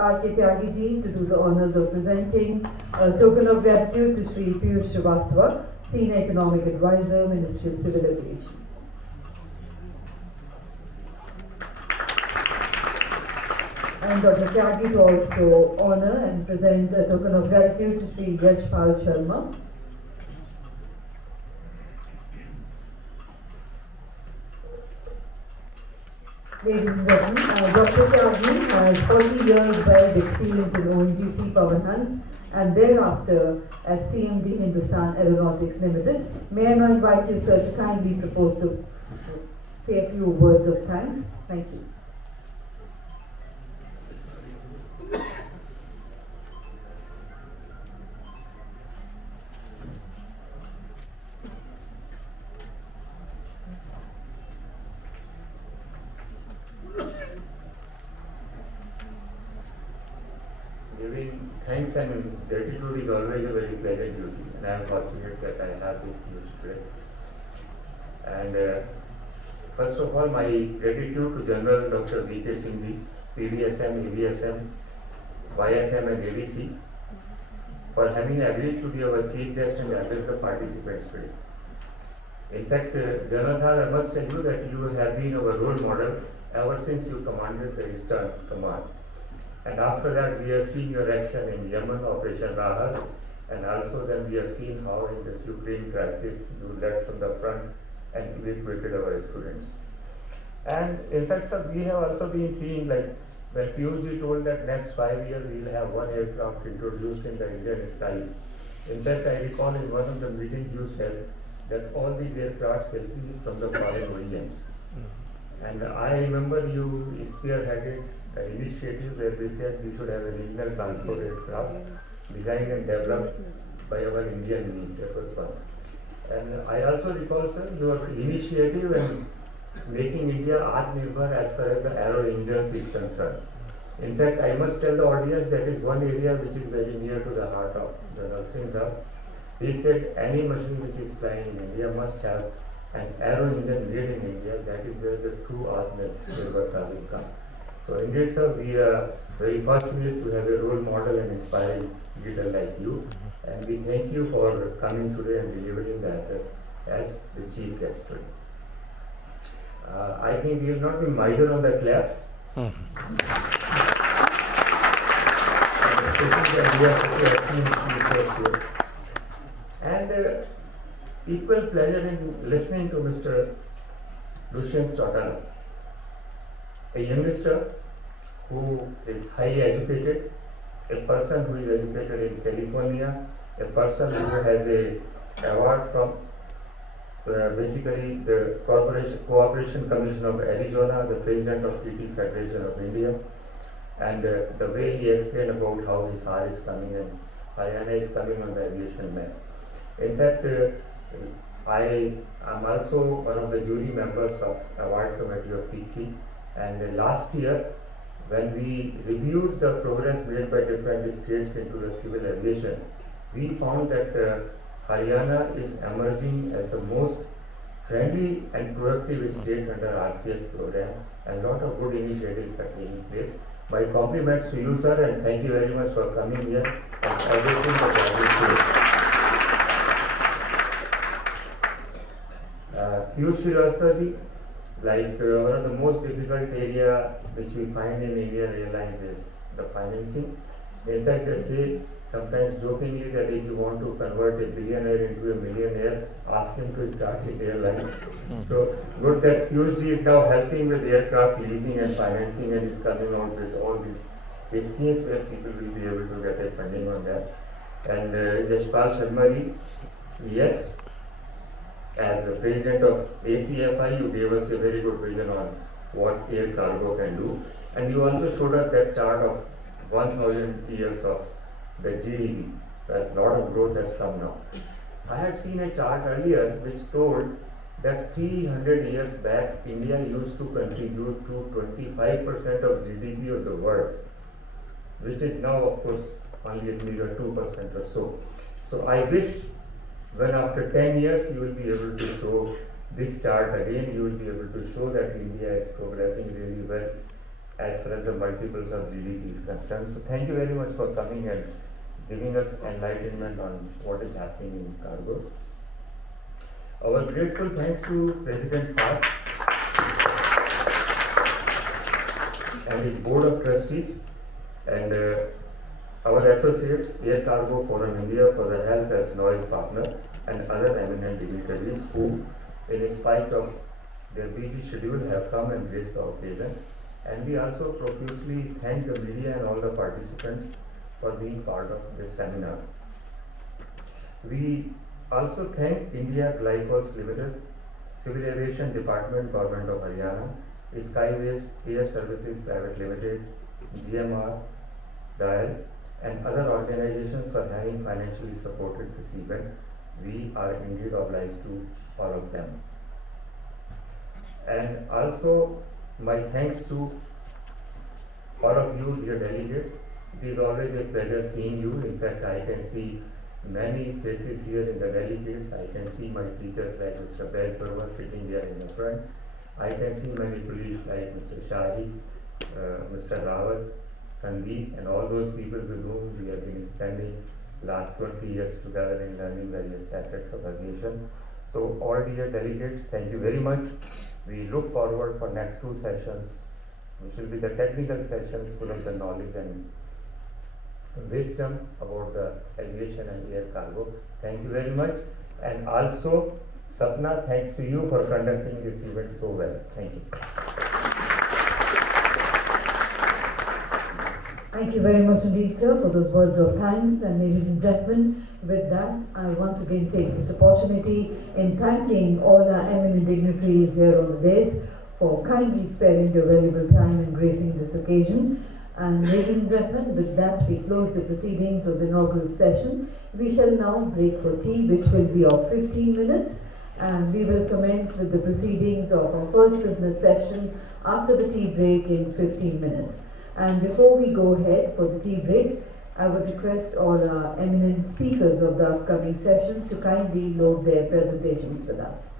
R.K. Tyagi ji to do the honors of presenting a token of gratitude to Sri Piyush Srivastava, Senior Economic Advisor, Ministry of Civil Aviation. And Dr. Tyagi to also honor and present a token of gratitude to Sri Yashpal Sharma. Ladies and gentlemen, Dr. Tyagi has 40 years wide experience in ONGC Power Hunts and thereafter as CMD Hindustan Aeronautics Limited. May I now invite you, sir, to kindly propose to say a few words of thanks. Thank you. Giving thanks and gratitude is always a very pleasant duty, and I am fortunate that I have this duty today. And first of all, my gratitude to General Dr. V.K. Singh ji, PVSM, AVSM, YSM and ADC for having agreed to be our chief guest and address the participants today. In fact, General Sir, I must tell you that you have been our role model ever since you commanded the Eastern Command. And after that, we have seen your action in Yemen, Operation Rahat, and also then we have seen how in the Ukraine crisis you led from the front and evacuated our students. And in fact, sir, we have also been seeing, like when Piyush told that next 5 years we will have one aircraft introduced in the Indian skies. In fact, I recall in one of the meetings you said that all these aircrafts will be from the foreign OEMs. And I remember you spearheaded the initiative where they said we should have a regional transport aircraft designed and developed by our Indian needs. That was one. And I also recall, sir, your initiative in making India Atmanirbhar as far as the aero engines is concerned. In fact, I must tell the audience that is one area which is very near to the heart of General Singh sir. He said any machine which is flying in India must have an aero engine made in India. That is where the true Atmanirbharta will come. So indeed, sir, we are very fortunate to have a role model and inspiring leader like you. And we thank you for coming today and delivering the address as the chief guest today. I think we will not be miser on the claps. And equal pleasure in listening to Mr. Dushyant Chautala, a youngster who is highly educated, a person who is educated in California, a person who has a award from basically the Cooperation Commission of Arizona, the president of PT Federation of India, and the way he explained about how his Hisar is coming and Haryana is coming on the aviation map. In fact, I am also one of the jury members of Award Committee of FICCI, and last year when we reviewed the progress made by different states into the civil aviation, we found that Haryana is emerging as the most friendly and proactive state under RCS program, and a lot of good initiatives are taking place. My compliments to you, sir, and thank you very much for coming here and addressing the gathering. Piyush Srivastava ji, like one of the most difficult area which we find in Indian Airlines is the financing. In fact, they say sometimes jokingly that if you want to convert a billionaire into a millionaire, ask him to start an airline. So good that Piyush ji is now helping with aircraft leasing and financing and is coming out with all these schemes where people will be able to get a funding on that. And Yashpal Sharma ji, yes, as the president of ACFI, you gave us a very good vision on what air cargo can do. And you also showed us that chart of 1,000 years of the GDP, that a lot of growth has come now. I had seen a chart earlier which told that 300 years back, India used to contribute to 25% of GDP of the world, which is now, of course, only a mere 2% or so. So I wish when after 10 years you will be able to show this chart again, you will be able to show that India is progressing really well as far as the multiples of GDP is concerned. So thank you very much for coming and giving us enlightenment on what is happening in cargo. Our grateful thanks to President Fast and his board of trustees and our associates, Air Cargo Forum India, for the help as noise partner, and other eminent dignitaries who, in spite of their busy schedule, have come and graced the occasion. And we also profusely thank the media and all the participants for being part of this seminar. We also thank India Glycols Limited, Civil Aviation Department, Government of Haryana, Skyways Air Services Private Limited, GMR, DIAL, and other organizations for having financially supported this event. We are indeed obliged to all of them. And also my thanks to all of you, dear delegates. It is always a pleasure seeing you. In fact, I can see many faces here in the delegates. I can see my teachers like Mr. Belpurva sitting there in the front. I can see many colleagues like Mr. Shahi, Mr. Rawat, Sandeep, and all those people with whom we have been spending last 20 years together in learning various facets of aviation. So all dear delegates, thank you very much. We look forward for next two sessions, which will be the technical sessions full of the knowledge and wisdom about the aviation and air cargo. Thank you very much. And also, Sapna, thanks to you for conducting this event so well. Thank you. Thank you very much indeed, sir, for those words of thanks. And ladies and gentlemen, with that, I once again take this opportunity in thanking all our eminent dignitaries here on the dais for kindly sparing their valuable time and gracing this occasion. And ladies and gentlemen, with that, we close the proceedings of the inaugural session. We shall now break for tea, which will be of 15 minutes. And we will commence with the proceedings of our first business session after the tea break in 15 minutes. And before we go ahead for the tea break, I would request all our eminent speakers of the upcoming sessions to kindly load their presentations with us.